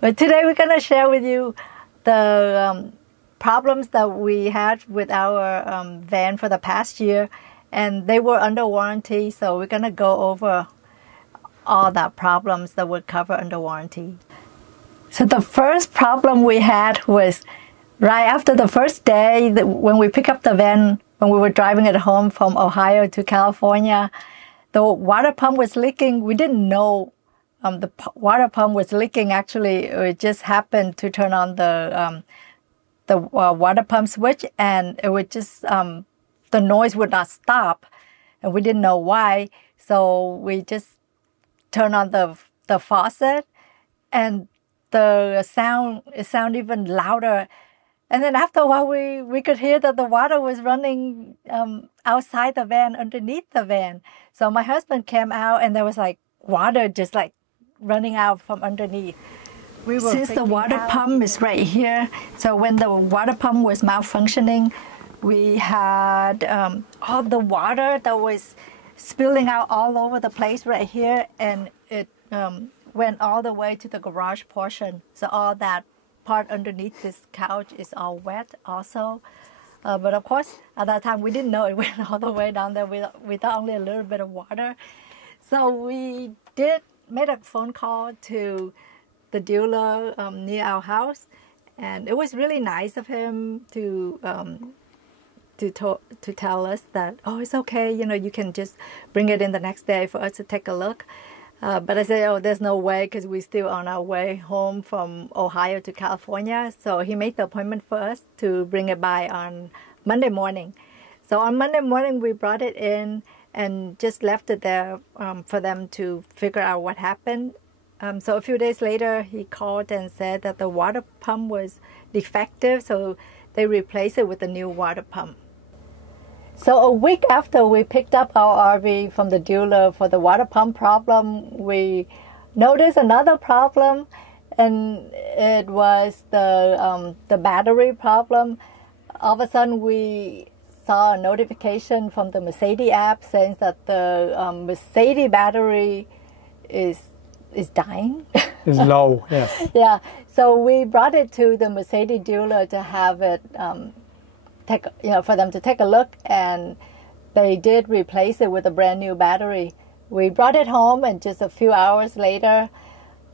But today we're going to share with you the problems that we had with our van for the past year, and they were under warranty, so we're going to go over all the problems that were covered under warranty. So the first problem we had was right after the first day when we picked up the van, when we were driving it home from Ohio to California, the water pump was leaking. We didn't know the water pump was leaking. Actually, it just happened to turn on the water pump switch, and it would just the noise would not stop, and we didn't know why. So we just turned on the faucet, and it sounded even louder. And then after a while, we could hear that the water was running outside the van, underneath the van. So my husband came out, and there was like water just like running out from underneath. Since the water pump is right here, so when the water pump was malfunctioning, we had all the water that was spilling out all over the place right here, and it went all the way to the garage portion. So all that part underneath this couch is all wet also. But of course, at that time, we didn't know it went all the way down there. We thought only a little bit of water. So we made a phone call to the dealer near our house, and it was really nice of him to tell us that, oh, it's okay, you can just bring it in the next day for us to take a look. But I said, oh, there's no way, because we're still on our way home from Ohio to California. So he made the appointment for us to bring it by on Monday morning. So on Monday morning, we brought it in and just left it there for them to figure out what happened. So a few days later, he called and said that the water pump was defective, so they replaced it with a new water pump. So a week after we picked up our RV from the dealer for the water pump problem, we noticed another problem, and it was the battery problem. All of a sudden, we saw a notification from the Mercedes app saying that the Mercedes battery is dying. It's low, yes. Yeah, so we brought it to the Mercedes dealer to have it for them to take a look, and they did replace it with a brand new battery. We brought it home, and just a few hours later,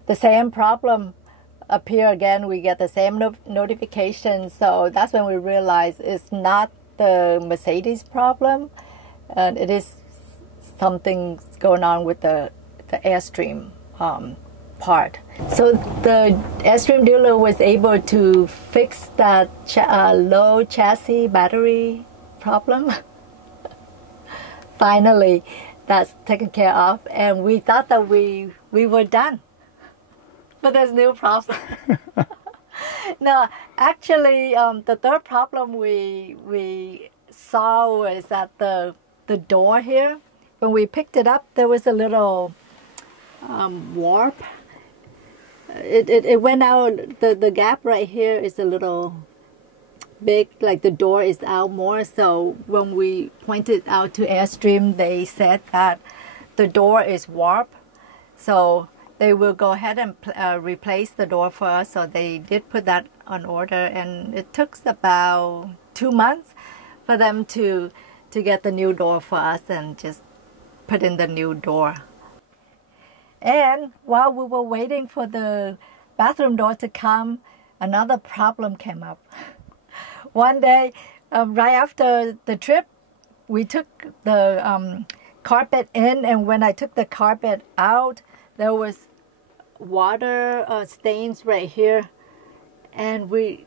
the same problem appeared again. We get the same notification. So that's when we realized it's not the Mercedes problem, and it is something going on with the Airstream part. So the Airstream dealer was able to fix that low chassis battery problem. Finally, that's taken care of, and we thought that we were done. But there's new problem. No, actually, the third problem we saw was that the door here, when we picked it up, there was a little warp. It went out, the gap right here is a little big, like the door is out more. So when we pointed out to Airstream, they said that the door is warped. So they will go ahead and replace the door for us. So they did put that on order, and it took about 2 months for them to get the new door for us and just put in the new door. And while we were waiting for the bathroom door to come, another problem came up. One day, right after the trip, we took the carpet in, and when I took the carpet out, there was water stains right here, and we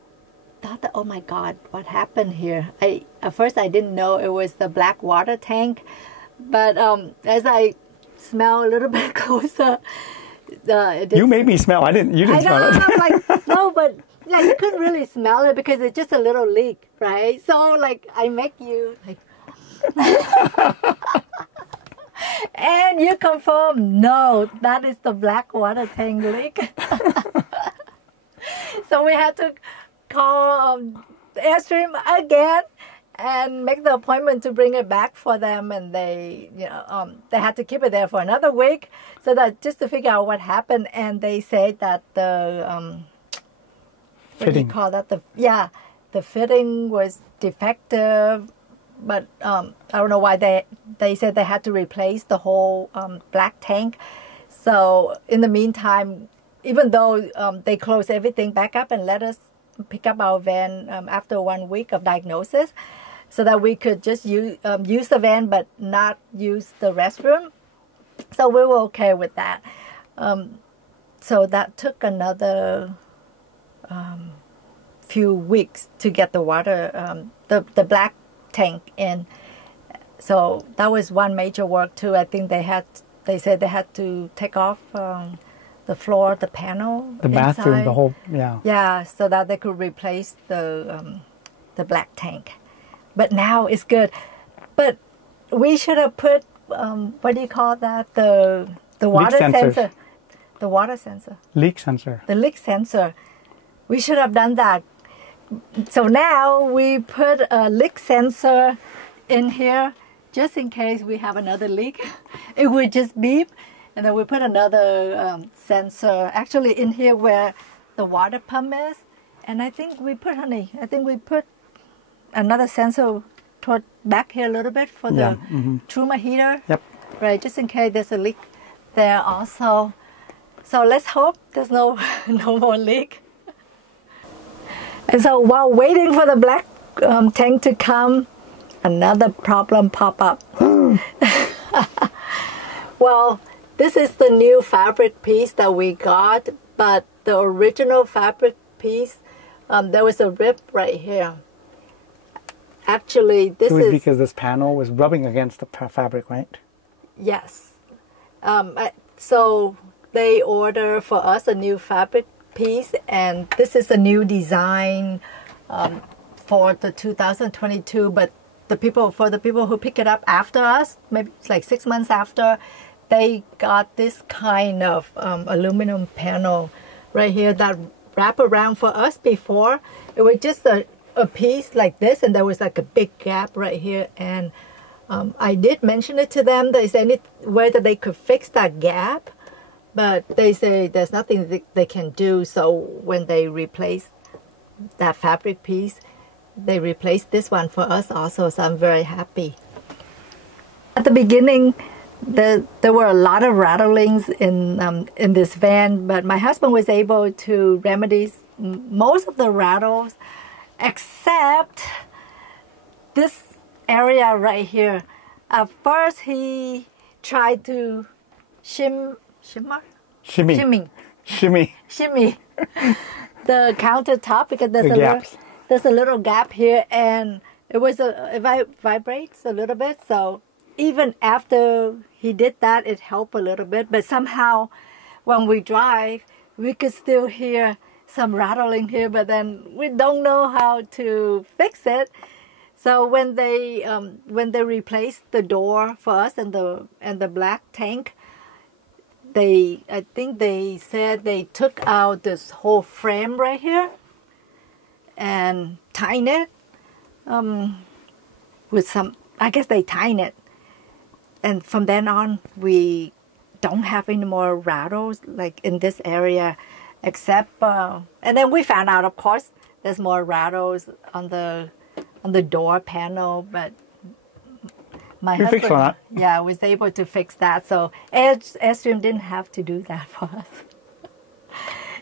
thought that, oh my God, what happened here? At first I didn't know it was the black water tank, but as I smell a little bit closer, you made me smell. You didn't smell it. Like, no, but yeah, you couldn't really smell it because it's just a little leak, right? So like I make you like and you confirm, no, that is the black water tank leak. So we had to call Airstream again, and make the appointment to bring it back for them. And they, they had to keep it there for another week, so that just to figure out what happened. And they said that the what do you call that? The fitting was defective, but I don't know why they said they had to replace the whole black tank. So in the meantime, even though they closed everything back up and let us pick up our van after 1 week of diagnosis, so that we could just use the van but not use the restroom. So we were okay with that. So that took another few weeks to get the water, the black tank in. So that was one major work too. I think they said they had to take off the floor, the panel, the bathroom, inside. the whole, yeah, so that they could replace the black tank. But now it's good. But we should have put what do you call that? The water sensor. The water sensor. Leak sensor. The leak sensor. We should have done that. So now we put a leak sensor in here just in case we have another leak. It would just beep, and then we put another sensor actually in here where the water pump is. And I think we put another sensor toward back here a little bit for the Truma heater. Yep. Right, just in case there's a leak there also. So let's hope there's no more leak. And so while waiting for the black tank to come, another problem pop up. Well, this is the new fabric piece that we got, but the original fabric piece, there was a rip right here. Actually, this is because this panel was rubbing against the fabric, right? Yes. So they order for us a new fabric piece, and this is a new design for the 2022. But the people who pick it up after us, maybe it's like 6 months after, they got this kind of aluminum panel right here that wrapped around for us before. It was just a piece like this, and there was like a big gap right here. And I did mention it to them. There is any way that they could fix that gap, but they say there's nothing they can do. So when they replaced that fabric piece, they replaced this one for us also. So I'm very happy. At the beginning, there were a lot of rattlings in this van, but my husband was able to remedy most of the rattles, except this area right here. At first, he tried to shimmy the countertop because there's a little gap here, and it vibrates a little bit. So even after he did that, it helped a little bit. But somehow, when we drive, we could still hear some rattling here, but then we don't know how to fix it. So when they replaced the door for us and the black tank, I think they said they took out this whole frame right here and tightened it with some. I guess they tightened it, and from then on we don't have any more rattles like in this area. Except, and then we found out, of course, there's more rattles on the door panel, but my husband, was able to fix that. So Airstream didn't have to do that for us.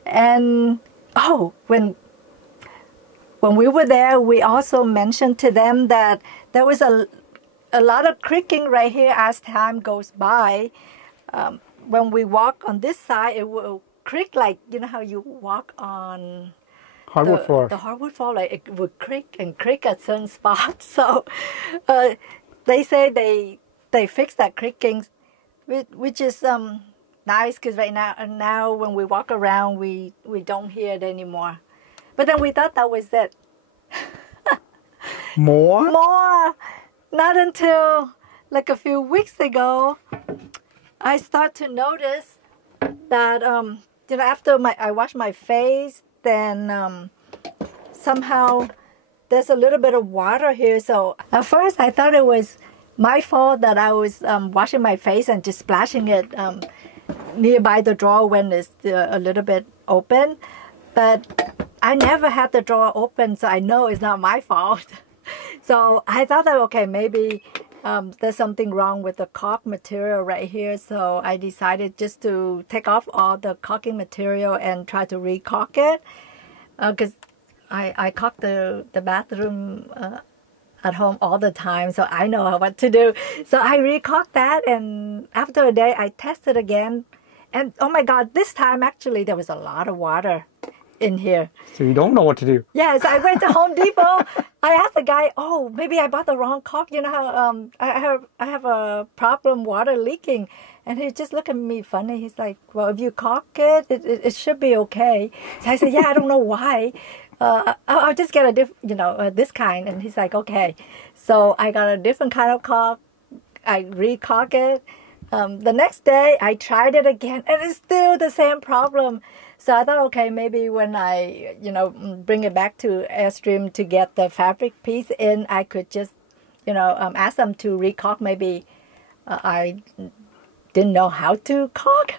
And when we were there, we also mentioned to them that there was a lot of creaking right here as time goes by. When we walk on this side, it will creak like, you know how you walk on hardwood floor. The hardwood floor, like it would creak and creak at certain spots. So they say they fixed that creaking, which is nice, because right now when we walk around, we don't hear it anymore. But then we thought that was it. More? Not until like a few weeks ago, I start to notice that after I wash my face, then somehow there's a little bit of water here. So at first I thought it was my fault that I was washing my face and just splashing it nearby the drawer when it's a little bit open. But I never had the drawer open, so I know it's not my fault. So I thought that, okay, maybe there's something wrong with the caulk material right here. So I decided just to take off all the caulking material and try to re-caulk it. Because I caulk the bathroom at home all the time, so I know what to do. So I re-caulked that, and after a day I tested again. And oh my God, this time actually there was a lot of water in here. So you don't know what to do? Yes, I went to Home Depot. I asked the guy, oh, maybe I bought the wrong caulk. You know how I have a problem water leaking. And he just looked at me funny. He's like, well, if you caulk it, it should be okay. So I said, yeah, I don't know why. I'll just get a this kind. And he's like, okay. So I got a different kind of caulk. I re-caulk it. The next day, I tried it again, and it's still the same problem. So I thought, okay, maybe when I, bring it back to Airstream to get the fabric piece in, I could just, ask them to re-caulk. Maybe I didn't know how to caulk.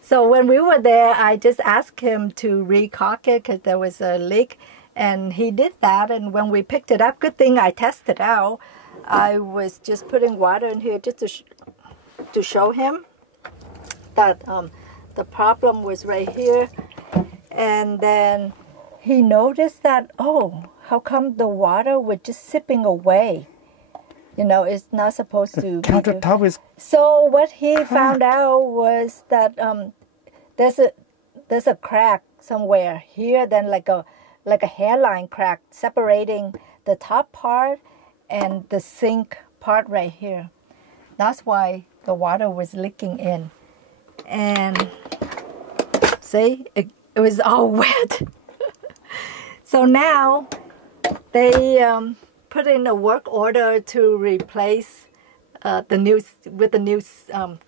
So when we were there, I just asked him to re-caulk it because there was a leak, and he did that. And when we picked it up, good thing I tested out. I was just putting water in here just to show him that the problem was right here. And then he noticed that, oh, how come the water was just sipping away? It's not supposed to be. Countertop is... So what he found out was that there's a crack somewhere here, then like a hairline crack separating the top part and the sink part right here. That's why the water was leaking in. And see, it was all wet. So now they put in a work order to replace the new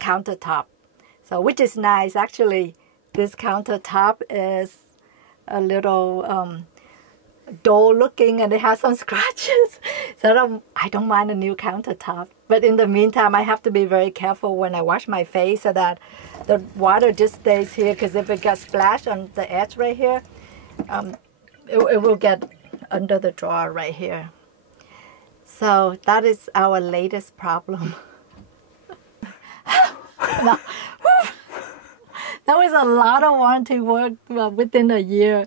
countertop. So which is nice. Actually, this countertop is a little dull looking, and it has some scratches. So I don't mind a new countertop. But in the meantime, I have to be very careful when I wash my face so that the water just stays here, because if it gets splashed on the edge right here, it will get under the drawer right here. So that is our latest problem. No. That was a lot of warranty work within a year.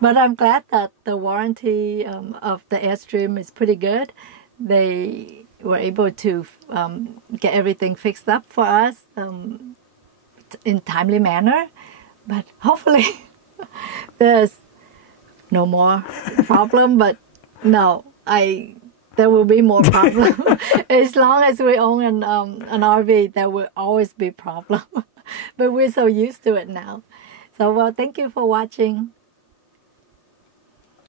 But I'm glad that the warranty of the Airstream is pretty good. They were able to get everything fixed up for us in timely manner. But hopefully there's no more problem. But no, there will be more problem. As long as we own an RV, there will always be problem. But we're so used to it now. So, well, thank you for watching.